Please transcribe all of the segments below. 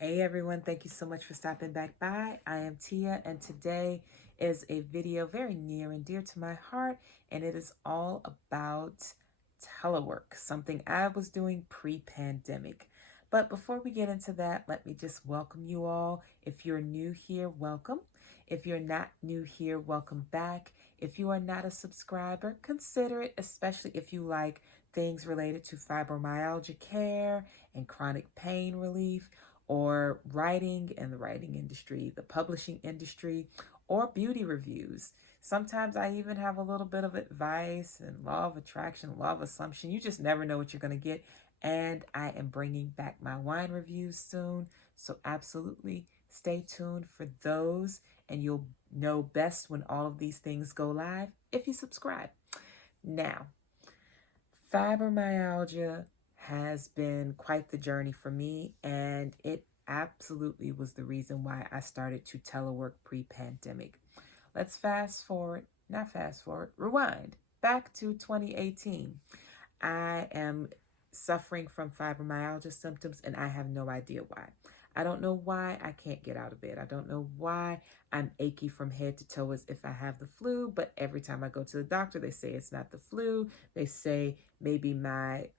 Hey everyone, thank you so much for stopping back by. I am Tia, and today is a video very near and dear to my heart, and it is all about telework, something I was doing pre-pandemic. But before we get into that, let me just welcome you all. If you're new here, welcome. If you're not new here, welcome back. If you are not a subscriber, consider it, especially if you like things related to fibromyalgia care and chronic pain relief, or writing and the writing industry, the publishing industry, or beauty reviews. Sometimes I even have a little bit of advice and law of attraction, law of assumption. You just never know what you're going to get. And I am bringing back my wine reviews soon. So absolutely stay tuned for those. And you'll know best when all of these things go live if you subscribe. Now, fibromyalgia has been quite the journey for me, and it absolutely was the reason why I started to telework pre-pandemic. Let's rewind back to 2018. I am suffering from fibromyalgia symptoms, and I have no idea why. I don't know why I can't get out of bed. I don't know why I'm achy from head to toe as if I have the flu, but every time I go to the doctor, they say it's not the flu. They say maybe my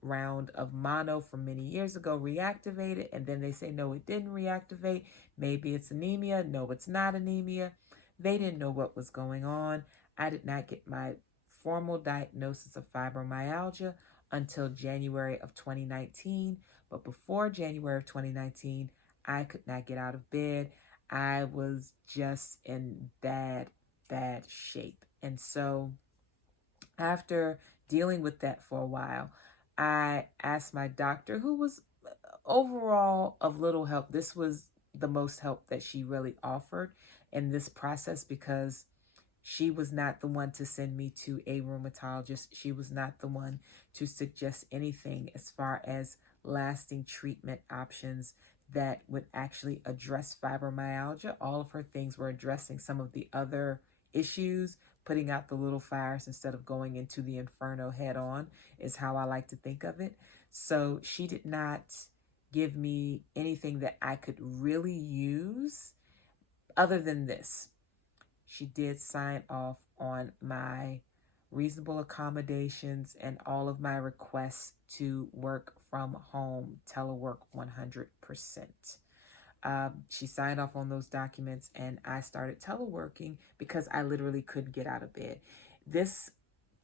round of mono from many years ago reactivated, and then they say, no, it didn't reactivate. Maybe it's anemia. No, it's not anemia. They didn't know what was going on. I did not get my formal diagnosis of fibromyalgia until January of 2019. But before January of 2019, I could not get out of bed. I was just in bad shape. And so after dealing with that for a while, I asked my doctor, who was overall of little help. This was the most help that she really offered in this process, because she was not the one to send me to a rheumatologist. She was not the one to suggest anything as far as lasting treatment options that would actually address fibromyalgia. All of her things were addressing some of the other issues, putting out the little fires instead of going into the inferno head on, is how I like to think of it. So she did not give me anything that I could really use other than this. She did sign off on my reasonable accommodations and all of my requests to work from home, telework 100%. She signed off on those documents, and I started teleworking because I literally couldn't get out of bed. This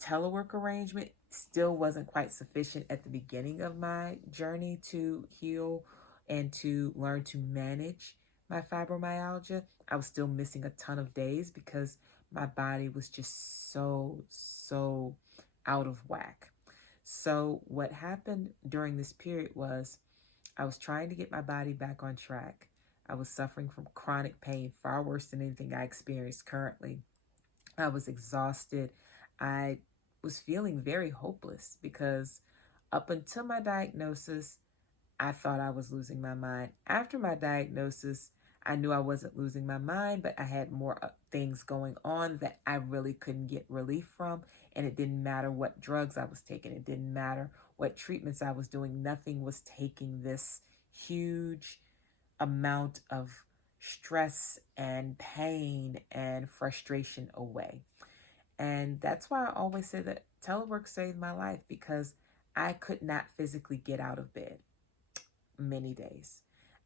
telework arrangement still wasn't quite sufficient at the beginning of my journey to heal and to learn to manage my fibromyalgia. I was still missing a ton of days because my body was just so out of whack. So what happened during this period was I was trying to get my body back on track. I was suffering from chronic pain, far worse than anything I experience currently. I was exhausted. I was feeling very hopeless because up until my diagnosis, I thought I was losing my mind. After my diagnosis, I knew I wasn't losing my mind, but I had more things going on that I really couldn't get relief from. And it didn't matter what drugs I was taking. It didn't matter what treatments I was doing. Nothing was taking this huge amount of stress and pain and frustration away. And that's why I always say that telework saved my life, because I could not physically get out of bed many days.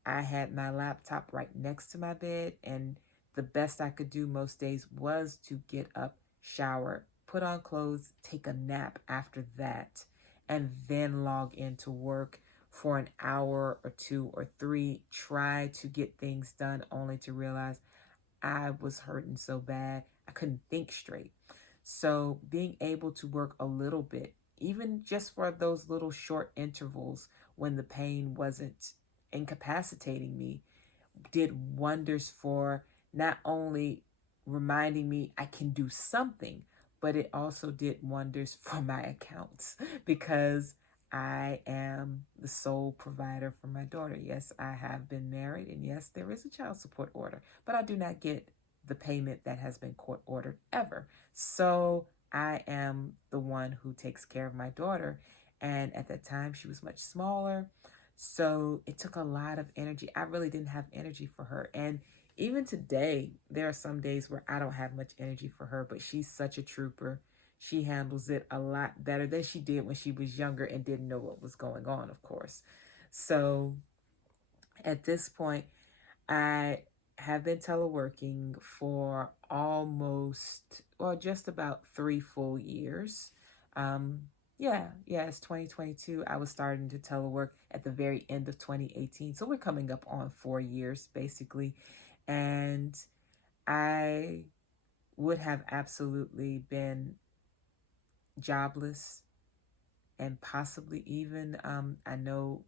I had my laptop right next to my bed, and the best I could do most days was to get up, shower, put on clothes, take a nap after that, and then log into work for an hour or two or three, try to get things done, only to realize I was hurting so bad I couldn't think straight. So being able to work a little bit, even just for those little short intervals when the pain wasn't incapacitating me, did wonders for not only reminding me I can do something, but it also did wonders for my accounts, because I am the sole provider for my daughter. Yes, I have been married, and yes, there is a child support order, but I do not get the payment that has been court ordered ever. So I am the one who takes care of my daughter. And at that time, she was much smaller. So it took a lot of energy. I really didn't have energy for her. And even today, there are some days where I don't have much energy for her, but she's such a trooper. She handles it a lot better than she did when she was younger and didn't know what was going on, of course. So at this point, I have been teleworking for almost, well, just about 3 full years. Um, yeah, it's 2022. I was starting to telework at the very end of 2018. So we're coming up on 4 years, basically. And I would have absolutely been jobless and possibly even, I know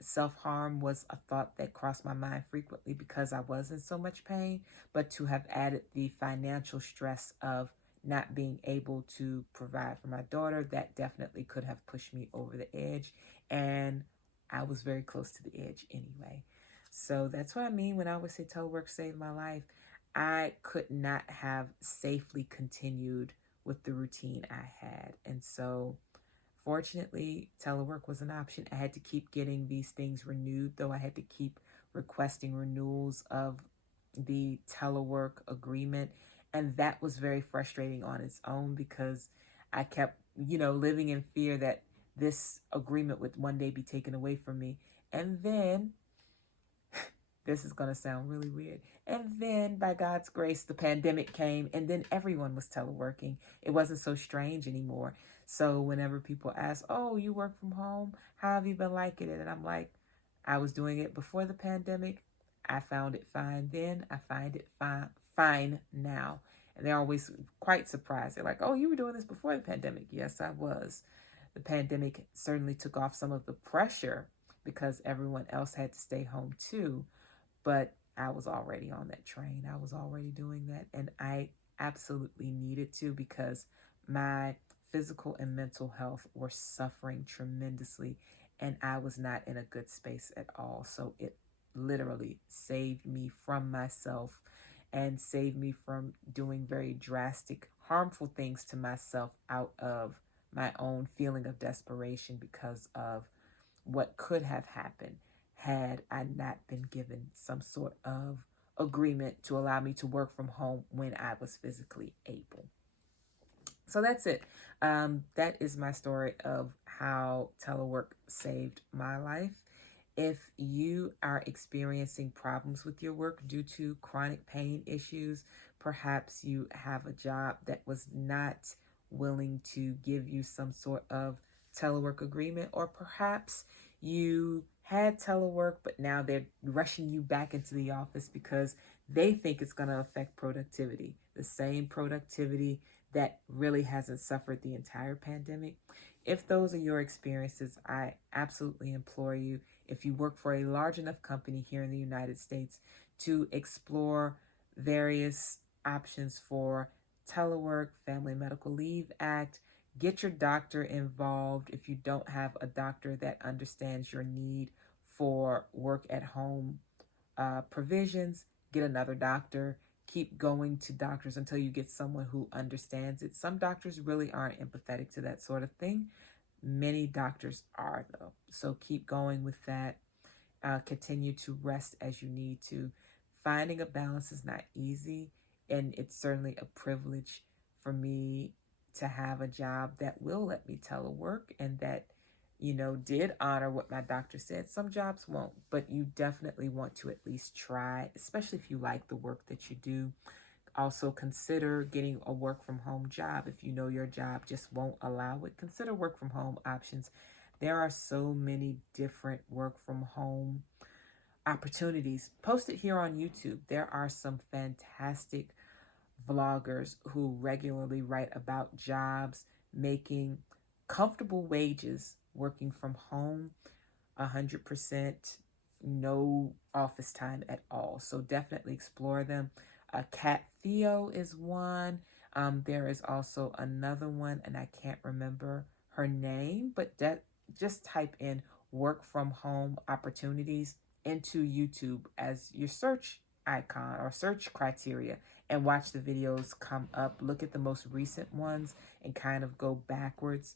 self-harm was a thought that crossed my mind frequently because I was in so much pain, but to have added the financial stress of not being able to provide for my daughter, that definitely could have pushed me over the edge. And I was very close to the edge anyway. So that's what I mean when I always say telework saved my life. I could not have safely continued with the routine I had. And so fortunately, telework was an option. I had to keep getting these things renewed, though I had to keep requesting renewals of the telework agreement. And that was very frustrating on its own because I kept, living in fear that this agreement would one day be taken away from me. And then this is going to sound really weird. And then, by God's grace, the pandemic came, and then everyone was teleworking. It wasn't so strange anymore. So, whenever people ask, "Oh, you work from home? How have you been liking it?" And I'm like, I was doing it before the pandemic. I found it fine then. I find it fine now. And they're always quite surprised. They're like, "Oh, you were doing this before the pandemic?" Yes, I was. The pandemic certainly took off some of the pressure because everyone else had to stay home too. But I was already on that train. I was already doing that. And I absolutely needed to because my physical and mental health were suffering tremendously. And I was not in a good space at all. So it literally saved me from myself and saved me from doing very drastic, harmful things to myself out of my own feeling of desperation because of what could have happened had I not been given some sort of agreement to allow me to work from home when I was physically able. So that's it. That is my story of how telework saved my life. If you are experiencing problems with your work due to chronic pain issues, perhaps you have a job that was not willing to give you some sort of telework agreement, or perhaps you had telework, but now they're rushing you back into the office because they think it's going to affect productivity, the same productivity that really hasn't suffered the entire pandemic. If those are your experiences, I absolutely implore you, if you work for a large enough company here in the United States, to explore various options for telework, Family Medical Leave Act. Get your doctor involved if you don't have a doctor that understands your need for work at home provisions. Get another doctor. Keep going to doctors until you get someone who understands it. Some doctors really aren't empathetic to that sort of thing. Many doctors are, though. So keep going with that. Continue to rest as you need to. Finding a balance is not easy, and it's certainly a privilege for me to have a job that will let me telework and that, did honor what my doctor said. Some jobs won't, but you definitely want to at least try, especially if you like the work that you do. Also consider getting a work from home job. If you know your job just won't allow it, consider work from home options. There are so many different work from home opportunities. Post it here on YouTube. There are some fantastic vloggers who regularly write about jobs making comfortable wages working from home, 100%, no office time at all. So definitely explore them. Cat Theo is one. There is also another one, and I can't remember her name, but just type in work from home opportunities into YouTube as your search icon or search criteria, and watch the videos come up. Look at the most recent ones and kind of go backwards.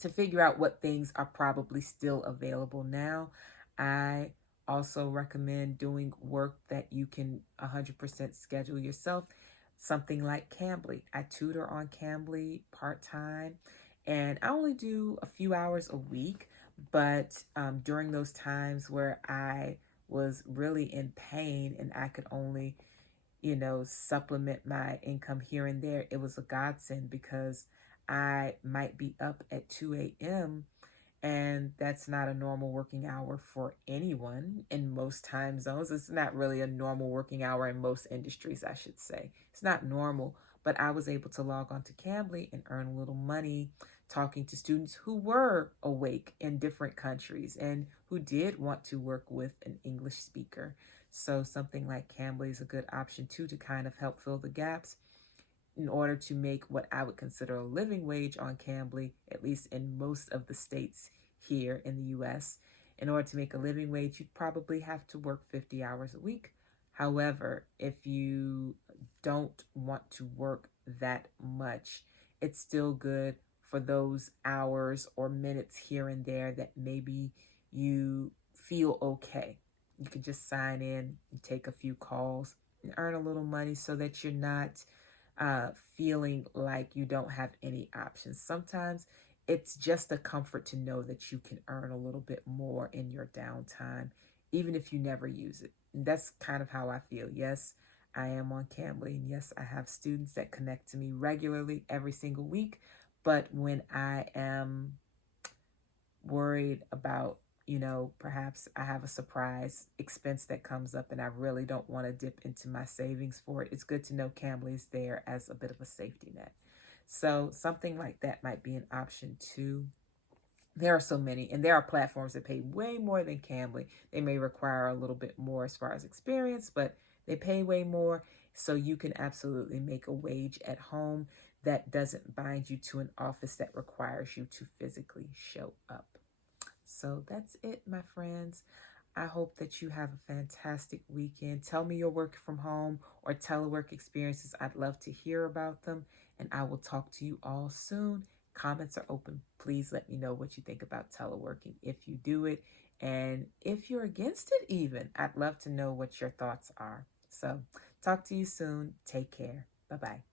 to figure out what things are probably still available now. I also recommend doing work that you can 100% schedule yourself, something like Cambly. I tutor on Cambly part-time, and I only do a few hours a week, but during those times where I was really in pain and I could only supplement my income here and there, it was a godsend because I might be up at 2 a.m. and that's not a normal working hour for anyone in most time zones. It's not really a normal working hour in most industries, I should say. It's not normal, but I was able to log on to Cambly and earn a little money talking to students who were awake in different countries and who did want to work with an English speaker. So something like Cambly is a good option too to kind of help fill the gaps in order to make what I would consider a living wage on Cambly, at least in most of the states here in the US. In order to make a living wage, you'd probably have to work 50 hours a week. However, if you don't want to work that much, it's still good for those hours or minutes here and there that maybe you feel okay. You can just sign in and take a few calls and earn a little money so that you're not feeling like you don't have any options. Sometimes it's just a comfort to know that you can earn a little bit more in your downtime, even if you never use it. And that's kind of how I feel. Yes, I am on Cambly, and yes, I have students that connect to me regularly every single week. But when I am worried about, perhaps I have a surprise expense that comes up and I really don't want to dip into my savings for it, it's good to know Cambly is there as a bit of a safety net. So something like that might be an option too. There are so many, and there are platforms that pay way more than Cambly. They may require a little bit more as far as experience, but they pay way more. So you can absolutely make a wage at home that doesn't bind you to an office that requires you to physically show up. So that's it, my friends. I hope that you have a fantastic weekend. Tell me your work from home or telework experiences. I'd love to hear about them, and I will talk to you all soon. Comments are open. Please let me know what you think about teleworking if you do it, and if you're against it even. I'd love to know what your thoughts are. So talk to you soon. Take care. Bye-bye.